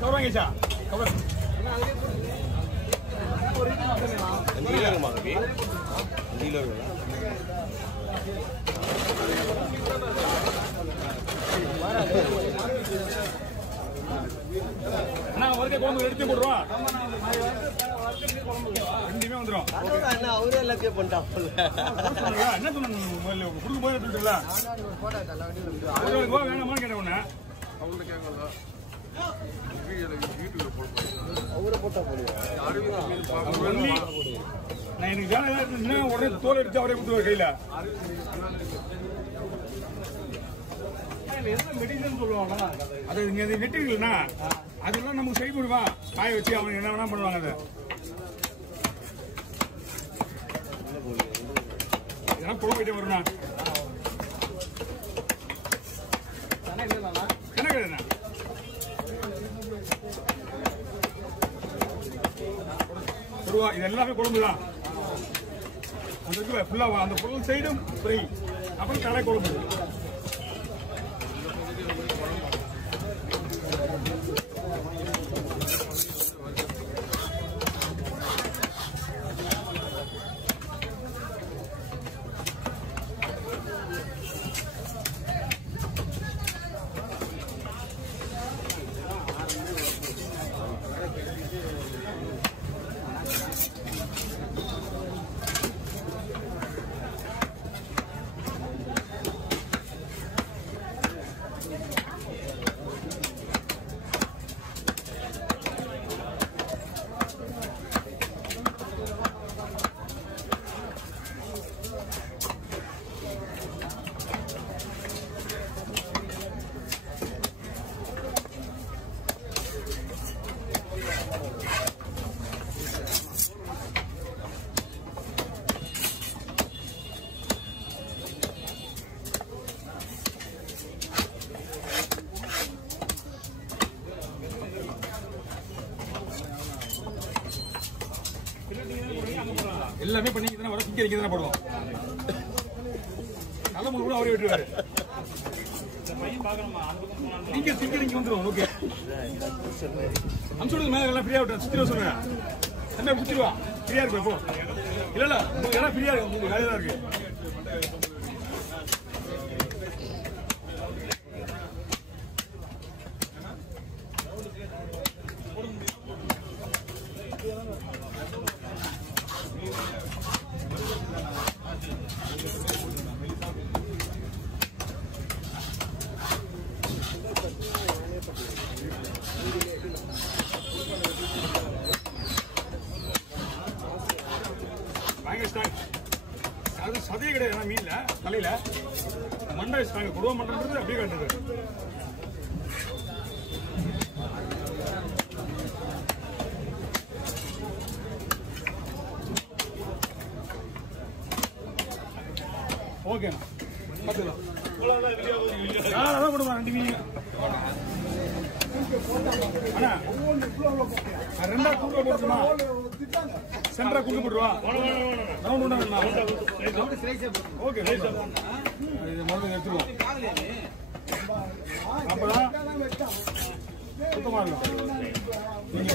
Cover வாங்கிச்சா cover அண்ணா ஒருக்கே குழம்பு எடுத்து போடுவா ரெண்டுமே வந்துடும் அவரே எல்லாத்தையும் பண்ணிட்டாப்புல என்ன சொன்ன கொடுக்க போய் எடுத்துல வேணாமான்னு கேட்டேன் உன்ன அவங்கள்ட்ட கேட்கல அவரை போட்டா போடுவோம் நான் எனக்கு வேலை ஏதாவது உடனே தோல் எடுத்து அவரே கொடுத்துருவார் கையில மெடிசன் சொல்லுவாங்க அது இங்க நெட்டுங்களா அதெல்லாம் நமக்கு சரி பண்ணுவான் காய வச்சு அவங்க என்ன வேணா பண்ணுவாங்க அதை இதெல்லாம் புழு போயிட்டே வரும்ண்ணா என்ன கிடையாதுண்ணா இது எல்லாமே குழம்புதான் அந்த இருக்கு ஃபுல்லா அந்த பொருள் சைடும் ஃப்ரை அப்புறம் கடை குழம்பு எல்லாமே பண்ணிக்கிட்டு வர சிங்க வைக்க தானே போடுவோம் நல்ல முழு கூட அவரே விட்டுருவாரு நீங்க சிங்க நீங்க வந்துடும் ஓகே அனுப்பிச்சு மேல எல்லாம் ஃப்ரீயா விட்டு சுத்திர சொல்லுங்க என்ன சுத்திடுவா ஃப்ரீயா இருக்கும் இப்போ இல்ல இல்ல உங்களுக்கு எல்லாம் ஃப்ரீயா இருக்கு உங்களுக்கு வேலையா இருக்கு அது சதையே கிடையாது மீன்ல தலையில மண்டை வச்சுட்டாங்க கொடுவா மண்டன்றது அப்படியே காட்டுது ஓகே பார்த்துக்கலாம் போடுவான் ரெண்டு மீன் ரெண்டா கூட்டு போட்டுமா சென்டரா கூட்டு போட்டுருவா ஓகே இது மருந்து எடுத்துருவோம் அப்பதான் சுத்தமா இருக்கும் நீங்க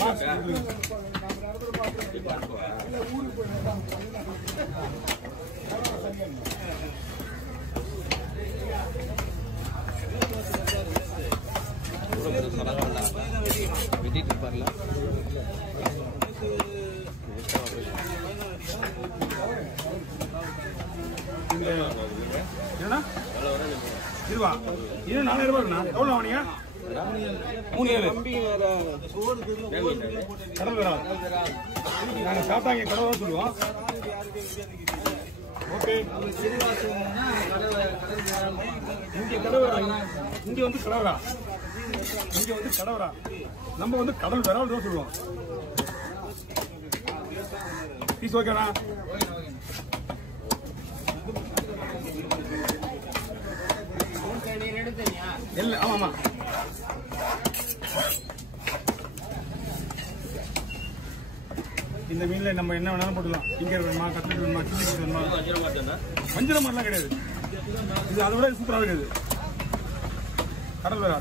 வெட்டிட்டு இருப்பார்ல என்னன்னா இதுவா இது 4000 ரூபாய்ண்ணா எவ்வளோ வாங்கினீங்க 37 கடல் வேறா நாங்கள் சாப்பிட்டாங்க கடை தான் சொல்லுவோம் ஓகே இங்கே கடவுரா இங்கே வந்து கடவுரா இங்கே வந்து கடவுரா நம்ம வந்து கடல் வேறால் தான் சொல்லுவோம் பீஸ் ஓகேண்ணா இல்ல ஆமா இந்த மீன்ல நம்ம என்ன வேணாலும் போட்டுக்கலாம். இங்க வேணுமா, கத்திரிக்காய் வேணுமா, சில்லி வேணுமா, வஞ்சிரம் மாதிரிலாம் கிடையாது. இது அதை விட சூப்பராக இருக்குது. கடல் வேற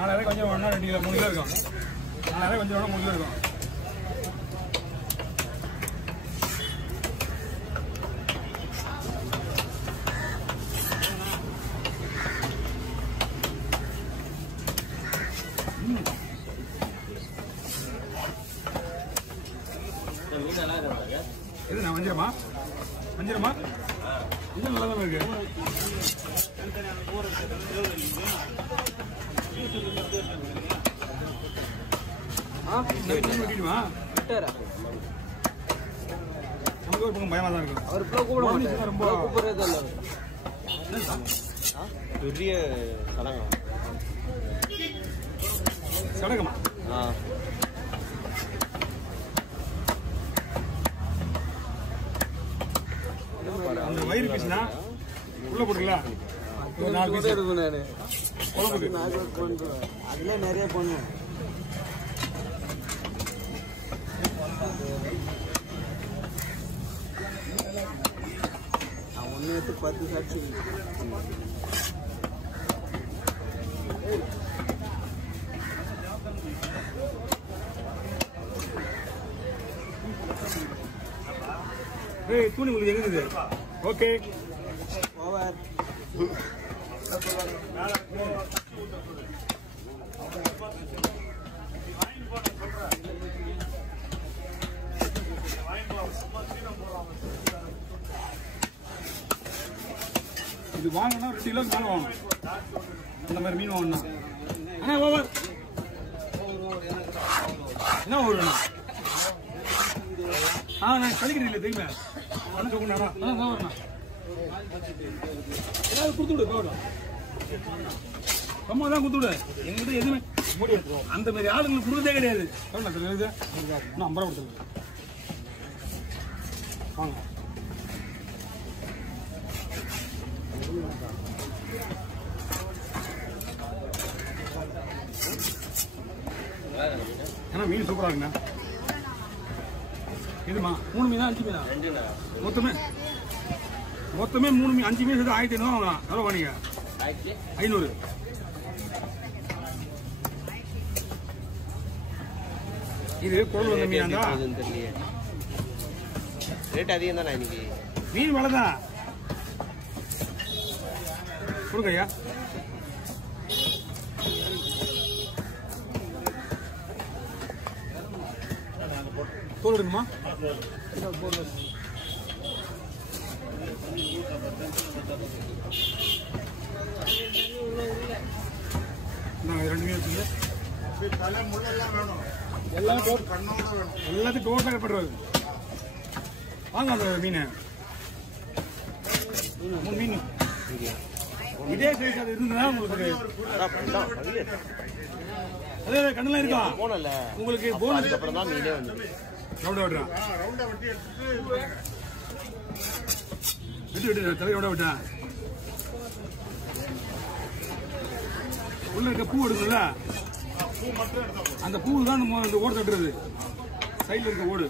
நாலாயிரம் கொஞ்சம் வேணா 2 கிலோ 3 கிலோ இருக்கும். 4000 கொஞ்சம் வேணா 3 கிலோ இருக்கும். இது நான் வஞ்சிரமா இது நல்லா தான் இருக்கு. நமக்கு ஒரு பக்கம் பயமா தான் இருக்கு. அவர் கூப்பிட மாட்டார், ரொம்ப கூப்பிடுறது இல்லை. பெரிய சடகமா அந்த வயிறு பீஸ்னா உள்ள போட்டுக்கலாம். 4 பீஸ் இருக்கும். நான் குழம்புக்கு அதுல நிறைய பண்ணுவேன். நான் 1 எடுத்து 10 சாட்சி. தூணி உங்களுக்கு எங்க இருக்குது? Okay over. இது வாங்கணும் 2 கிலோ மேலே வாங்கணும். இந்த மாதிரி மீன் வாங்கணும். அண்ணா ஓவர் என்ன ஓவர் வேணும்? நான் கழிக்கிறேன் இல்லை தெரியுமே. அண்ணா சொல்லுங்கண்ணா. ஓவர்ண்ணா ஏதாவது கொடுத்து விடு. போகணும் சும்மா தான் கொடுத்து விடு. எங்கிட்ட எதுவுமே அந்த மாதிரி ஆளுங்களுக்கு கொடுத்ததே கிடையாது. இன்னும் 50 ரூபா கொடுத்துருங்க. வாங்க ஏன்னா மீன் சூப்பரா இருக்குண்ணா. இதுமா 3 மீனா 5 மீனா? மொத்தமே 3 மீன் 5 மீன் சேர்த்து 1500 வாங்கலாம். எவ்வளோ வாங்க? 500. இது குழம்பு வந்த மீனா தான். ரேட் அதிகம் தானே இன்னைக்கு? மீன் விலை தான். கொடுங்கய்யா. தோல் எடுக்குமா? நாங்கள் 2 மீன் வச்சுங்க. எல்லாத்தையும் டோட்டலாக கட்டுறது. வாங்க அந்த மீன் 3 மீன் இதே சைஸ் அது இருந்தா உங்களுக்கு அதே கண்ணெல்லாம் இருக்கா போனல உங்களுக்கு போனதுக்கு அப்புறம் தான் மீனே வந்து ரவுண்டா விட்டு தலை எவ்வளோ விட்டா உள்ள இருக்க பூ எடுக்கல அந்த பூ தான் நம்ம ஓடு தட்டுறது சைடில் இருக்க ஓடு